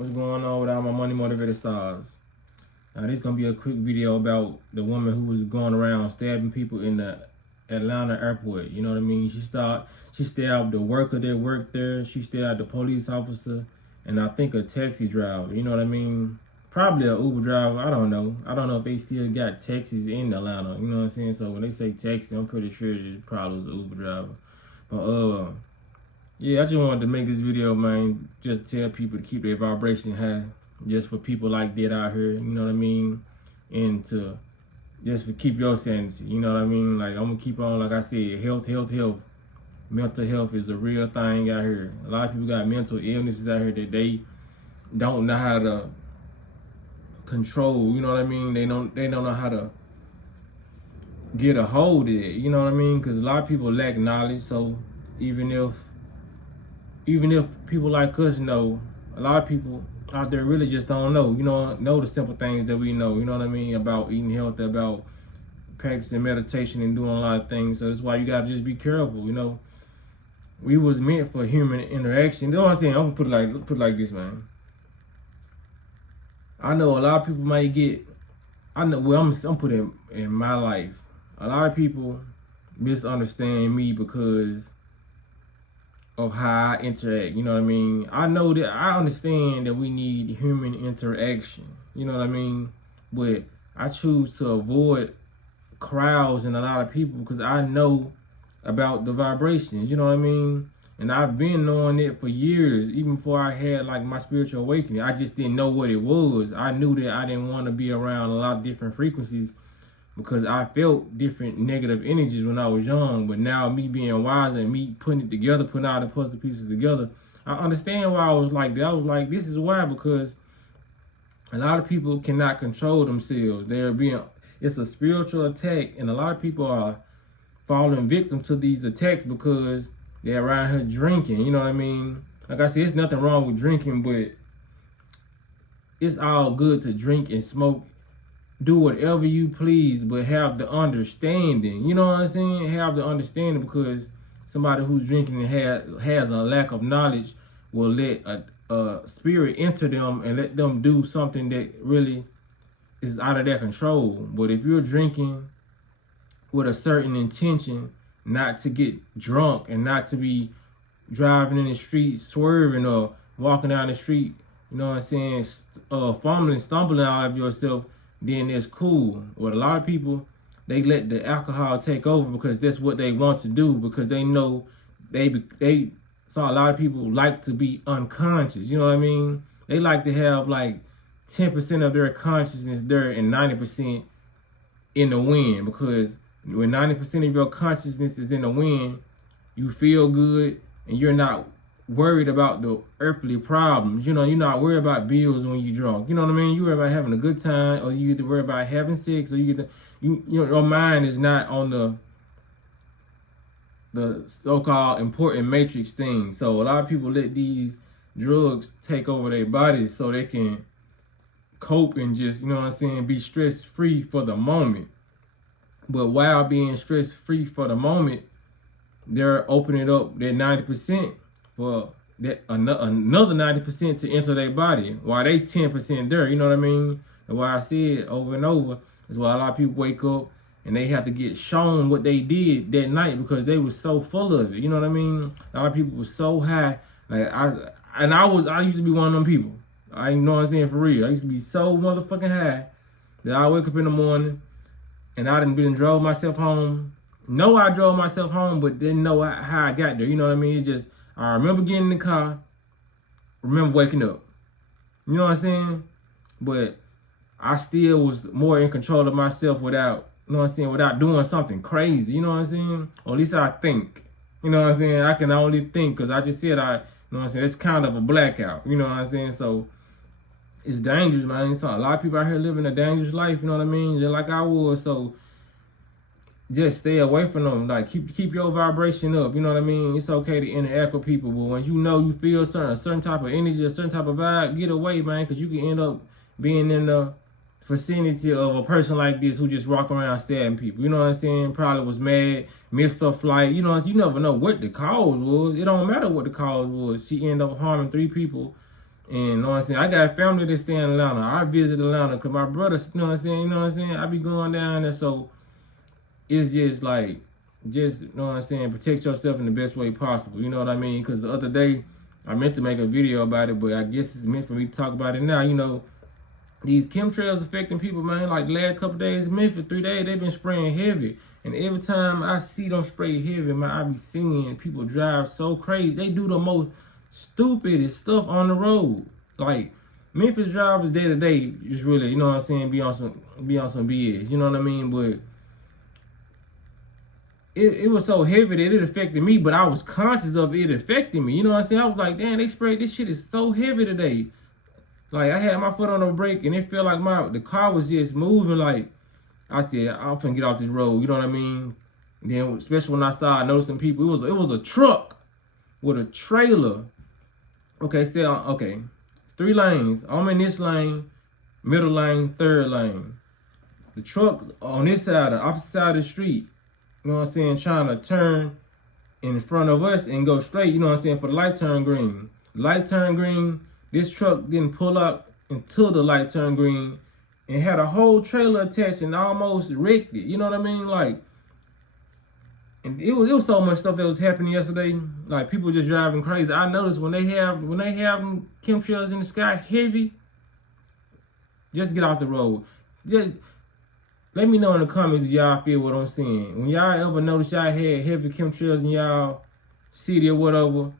What's going on with all my money motivated stars? Now this gonna be a quick video about the woman who was going around stabbing people in the Atlanta airport. You know what I mean? She stabbed the worker that worked there. She stabbed the police officer, and I think a taxi driver. You know what I mean? Probably an Uber driver. I don't know. I don't know if they still got taxis in Atlanta. You know what I'm saying? So when they say taxi, I'm pretty sure it probably was an Uber driver. But yeah, I just wanted to make this video, man, just tell people to keep their vibration high, just for people like that out here, you know what I mean? And to just for keep your sanity, you know what I mean? Like, I'm gonna keep on, like I said, health. Mental health is a real thing out here. A lot of people got mental illnesses out here that they don't know how to control, you know what I mean? They don't know how to get a hold of it, you know what I mean? Because a lot of people lack knowledge, so even if people like us know, a lot of people out there really just don't know, know the simple things that we know, you know what I mean, about eating healthy, about practicing meditation and doing a lot of things. So that's why you gotta just be careful, We was meant for human interaction. You know what I'm saying? I'm gonna put it like this, man. I know a lot of people might get, I'm putting in my life. A lot of people misunderstand me because of how I interact, you know what I mean? I know that I understand that we need human interaction, you know what I mean? But I choose to avoid crowds and a lot of people because I know about the vibrations, you know what I mean? And I've been knowing it for years, even before I had like my spiritual awakening. I just didn't know what it was. I knew that I didn't want to be around a lot of different frequencies because I felt different negative energies when I was young. But now me being wise and me putting it together, putting all the puzzle pieces together, I understand why I was like that. I was like, this is why, because a lot of people cannot control themselves. It's a spiritual attack, and a lot of people are falling victim to these attacks because they're around here drinking, you know what I mean? Like I said, it's nothing wrong with drinking, but it's all good to drink and smoke. Do whatever you please, but have the understanding. You know what I'm saying? Have the understanding, because somebody who's drinking and has a lack of knowledge will let a spirit enter them and let them do something that really is out of their control. But if you're drinking with a certain intention, not to get drunk and not to be driving in the street, swerving or walking down the street, you know what I'm saying, fumbling, stumbling out of yourself, then that's cool. But a lot of people, they let the alcohol take over because that's what they want to do, because they know they saw a lot of people like to be unconscious, you know what I mean? They like to have like 10% of their consciousness there and 90% in the wind, because when 90% of your consciousness is in the wind, you feel good and you're not worried about the earthly problems. You're not worried about bills when you're drunk. You know what I mean? You worry about having a good time, or you get to worry about having sex, or your mind is not on the so-called important matrix thing. So a lot of people let these drugs take over their bodies so they can cope and just, be stress-free for the moment. But while being stress-free for the moment, they're opening up that 90% for that another 90% to enter their body, while they 10% there, you know what I mean? And why I said over and over is why a lot of people wake up and they have to get shown what they did that night because they were so full of it, you know what I mean? A lot of people were so high, like I used to be one of them people. I know what I'm saying, for real. I used to be so motherfucking high that I wake up in the morning and I done drove myself home. Know I drove myself home, but didn't know how I got there. You know what I mean? It's just, I remember getting in the car, remember waking up. You know what I'm saying? But I still was more in control of myself without doing something crazy. You know what I'm saying? Or at least I think. You know what I'm saying? I can only think, because I just said it's kind of a blackout. You know what I'm saying? So it's dangerous, man. So a lot of people out here living a dangerous life, you know what I mean? Just like I was. So just stay away from them. Like keep your vibration up, you know what I mean? It's okay to interact with people, but when you feel a certain type of energy, a certain type of vibe, get away, man, because you can end up being in the vicinity of a person like this who just walk around stabbing people. You know what I'm saying? Probably was mad, missed her flight. You never know what the cause was. It don't matter what the cause was. She ended up harming 3 people And you know what I'm saying? I got family that stay in Atlanta. I visit Atlanta because my brother, you know what I'm saying? You know what I'm saying? I be going down there. So it's just like, just, you know what I'm saying? Protect yourself in the best way possible. You know what I mean? Because the other day, I meant to make a video about it, but I guess it's meant for me to talk about it now. You know, these chemtrails affecting people, man. Like the last couple days in Memphis, 3 days, they've been spraying heavy. And every time I see them spray heavy, man, I be seeing people drive so crazy. They do the most stupidest stuff on the road. Like Memphis drivers day to day, just really, you know what I'm saying, be on some BS. You know what I mean? But it was so heavy that it affected me, but I was conscious of it affecting me. You know what I'm saying? I was like, damn, they sprayed this shit is so heavy today. Like I had my foot on the brake and it felt like the car was just moving. Like I said, I'm finna get off this road. You know what I mean? And then especially when I started noticing people, it was a truck with a trailer. Okay, okay, it's 3 lanes. I'm in this lane, middle lane, third lane. The truck on this side, the opposite side of the street. You know what I'm saying? Trying to turn in front of us and go straight. You know what I'm saying? For the light turn green. Light turn green. This truck didn't pull up until the light turned green and had a whole trailer attached and almost wrecked it. You know what I mean? Like, and it was so much stuff that was happening yesterday. Like people just driving crazy. I noticed when they have chemtrails in the sky heavy, just get off the road. Just let me know in the comments if y'all feel what I'm saying. When y'all ever notice y'all had heavy chemtrails in y'all city or whatever,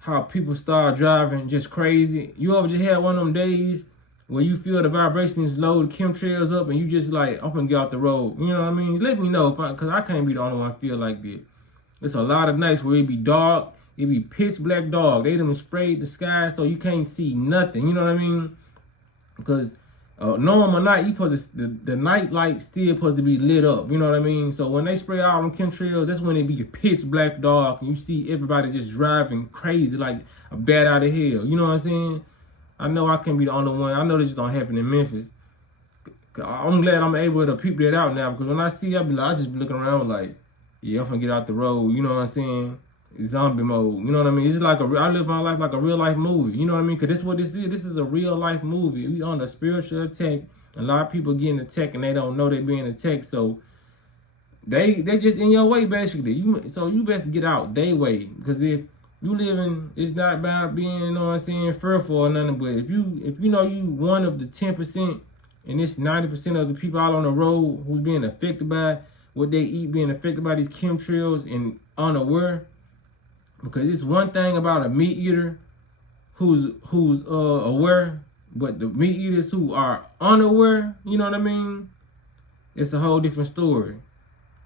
how people start driving just crazy. You ever just had one of them days where you feel the vibrations load chemtrails up and you just like, I'm gonna get off the road. You know what I mean? Let me know, because I can't be the only one feel like this. It's a lot of nights where it be dark, it be pitch black dark. They done sprayed the sky so you can't see nothing. You know what I mean? Because normal night, the night light still supposed to be lit up. You know what I mean? So when they spray all them chemtrails, that's when it be pitch black dark and you see everybody just driving crazy like a bat out of hell. You know what I'm saying? I know I can't be the only one. I know this just don't happen in Memphis. I'm glad I'm able to peep that out now, because when I see, I just be looking around like, yeah, I'm gonna get out the road. You know what I'm saying? Zombie mode. You know what I mean? It's just like I live my life like a real life movie. You know what I mean? Because this is what this is. This is a real life movie. We on a spiritual attack. A lot of people getting attacked and they don't know they're being attacked. So they just in your way basically. So you best get out their way, because if you living, it's not about being, you know what I'm saying, fearful or nothing. But if you know you one of the 10%, and it's 90% of the people out on the road who's being affected by what they eat, being affected by these chemtrails and unaware. Because it's one thing about a meat eater who's aware, but the meat eaters who are unaware, you know what I mean? It's a whole different story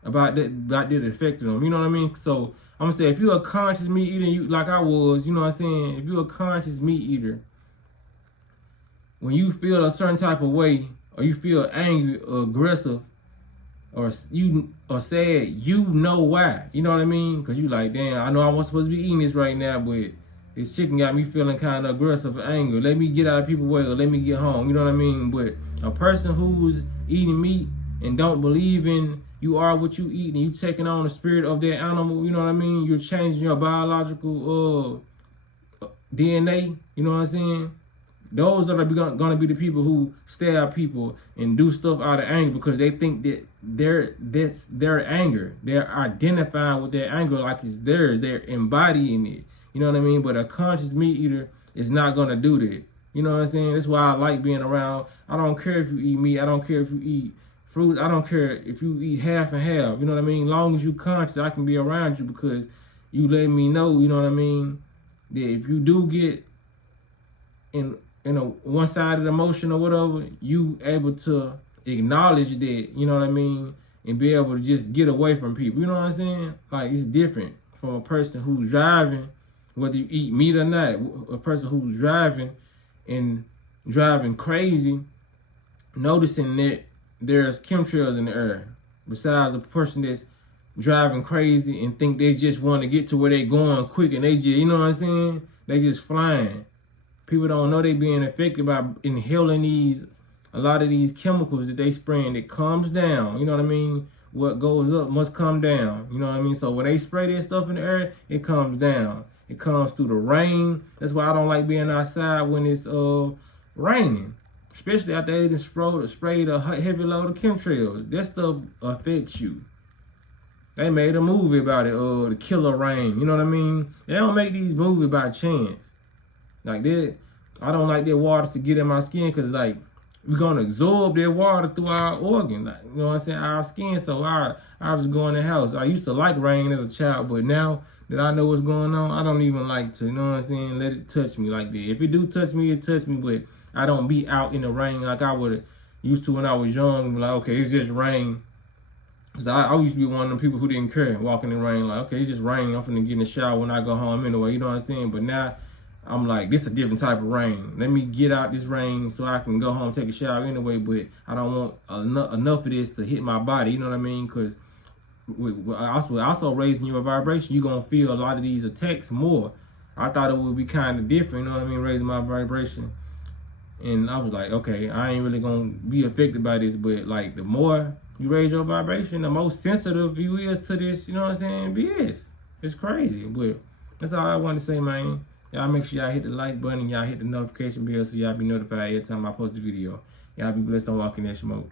about that affecting them. You know what I mean? So I'm gonna say, if you're a conscious meat eater, you like I was, you know what I'm saying? If you're a conscious meat eater, when you feel a certain type of way, or you feel angry or aggressive, or sad, you know why. You know what I mean? Because you like, damn, I know I wasn't supposed to be eating this right now, but this chicken got me feeling kind of aggressive or angry. Let me get out of people's way, or let me get home. You know what I mean? But a person who's eating meat and don't believe in you are what you eat, and you taking on the spirit of that animal, you know what I mean? You're changing your biological DNA, you know what I'm saying? Those are going to be the people who stab people and do stuff out of anger, because they think that that's their anger. They're identifying with their anger like it's theirs. They're embodying it. You know what I mean? But a conscious meat eater is not going to do that. You know what I'm saying? That's why I like being around. I don't care if you eat meat. I don't care if you eat fruit. I don't care if you eat half and half. You know what I mean? As long as you conscious, I can be around you, because you let me know, you know what I mean, that if you do get in a one-sided emotion or whatever, you able to acknowledge that, you know what I mean, and be able to just get away from people. You know what I'm saying? Like, it's different from a person who's driving, whether you eat meat or not. A person who's driving and driving crazy, noticing that there's chemtrails in the air, besides a person that's driving crazy and think they just want to get to where they going quick, and they just, you know what I'm saying, they just flying. People don't know they being affected by inhaling a lot of these chemicals that they spraying. It comes down, you know what I mean? What goes up must come down, you know what I mean? So when they spray that stuff in the air, it comes down. It comes through the rain. That's why I don't like being outside when it's raining. Especially after they just sprayed a heavy load of chemtrails. That stuff affects you. They made a movie about it, The Killer Rain. You know what I mean? They don't make these movies by chance. Like that, I don't like that water to get in my skin because like we're gonna absorb that water through our organ. Like, you know what I'm saying? Our skin. So I just go in the house. I used to like rain as a child, but now that I know what's going on, I don't even like to, you know what I'm saying, let it touch me like that. If it do touch me, it touch me, but I don't be out in the rain like I would used to when I was young. Like, okay, it's just rain. Cause I used to be one of them people who didn't care, walking in the rain. Like, okay, it's just rain. I'm finna get in the shower when I go home anyway. You know what I'm saying? But now I'm like, this is a different type of rain. Let me get out this rain so I can go home, take a shower anyway. But I don't want enough of this to hit my body. You know what I mean? Cause also raising your vibration, you're gonna feel a lot of these attacks more. I thought it would be kind of different. You know what I mean? Raising my vibration. And I was like, okay, I ain't really gonna be affected by this, but like the more you raise your vibration, the more sensitive you is to this, you know what I'm saying, BS. It's crazy, but that's all I want to say, man. Y'all make sure y'all hit the like button and y'all hit the notification bell so y'all be notified every time I post a video. Y'all be blessed on walking that smoke.